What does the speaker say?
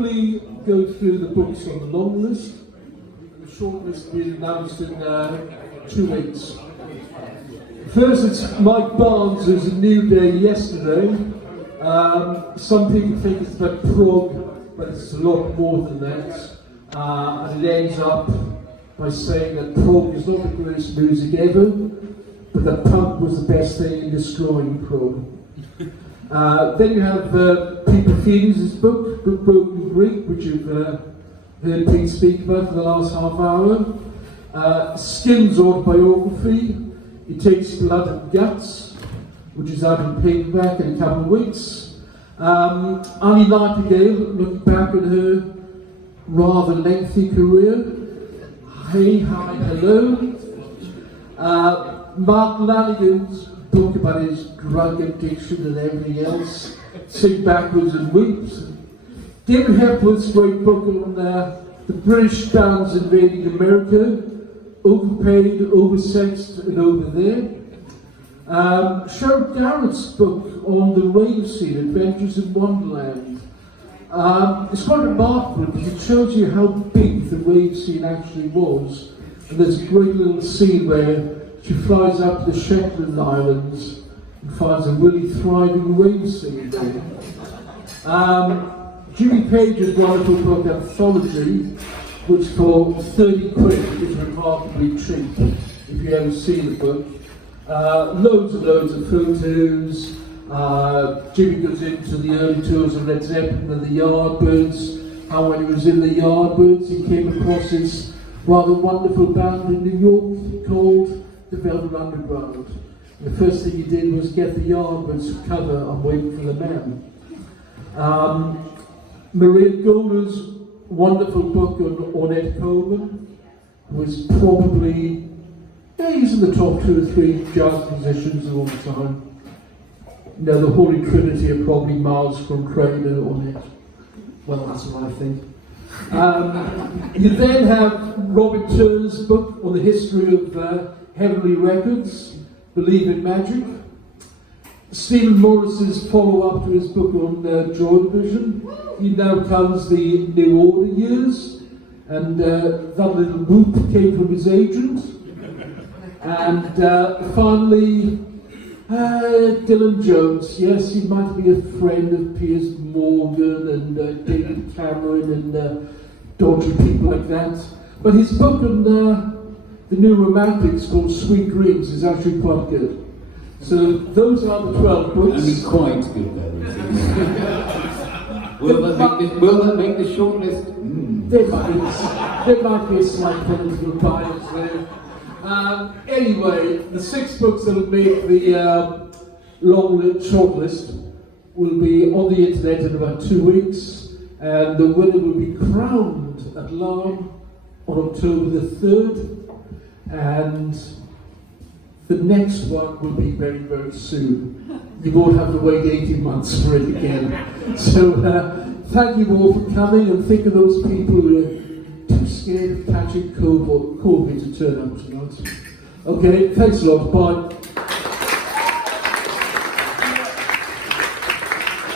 quickly go through the books on the long list. The short list will be announced in 2 weeks. First, it's Mike Barnes' A New Day Yesterday. Some people think it's about prog, but it's a lot more than that. And it ends up by saying that prog is not the greatest music ever, but that punk was the best thing in destroying prog. Then you have Peter Phoenix's book, Broken Greek, which you've heard Pete speak about for the last half hour. Skin's autobiography, It Takes Blood and Guts, which is out in paperback in a couple of weeks. Annie Nightingale, looking back at her rather lengthy career. Hey, hi, hello. Mark Lanigan's book about his drug addiction and everything else, Sing Backwards and Weeps. David Hepworth's great book on the British bands invading America, Overpaid, Oversexed and Over There. Cheryl Garrett's book on the rave scene, Adventures in Wonderland. It's quite remarkable because it shows you how big the rave scene actually was. And there's a great little scene where she flies up to the Shetland Islands and finds a really thriving rave scene there. Jimmy Page's wonderful book, Anthology, which for 30 quid is remarkably cheap if you ever see the book. Loads and loads of photos. Jimmy goes into the early tours of Led Zeppelin and the Yardbirds, how when he was in the Yardbirds he came across this rather wonderful band in New York called the Velvet Underground. The first thing he did was get the Yardbirds to cover I'm Waiting for the Man. Maria Goldner's wonderful book on Ornette Coleman was probably, he's in the top 2 or 3 jazz musicians of all time. The Holy Trinity are probably Miles from Crane and Ornette. Well, that's what I think. You then have Robin Turner's book on the history of Heavenly Records, Believe in Magic. Stephen Morris's follow-up to his book on Joy Division. He now covers the New Order years, and that little whoop came from his agent. And finally, Dylan Jones. Yes, he might be a friend of Piers Morgan and David Cameron and dodgy people like that. But his book on the New Romantics called Sweet Dreams is actually quite good. So those are the 12 books. Only quite good though. Will that make the shortlist? There might be a slight political bias there. Anyway, the 6 books that will make the shortlist will be on the internet in about 2 weeks, and the winner will be crowned at Larne on October the 3rd, and the next one will be very, very soon. You won't have to wait 18 months for it again. So thank you all for coming, and think of those people who are too scared of catching COVID to turn up tonight. Okay, thanks a lot, bye.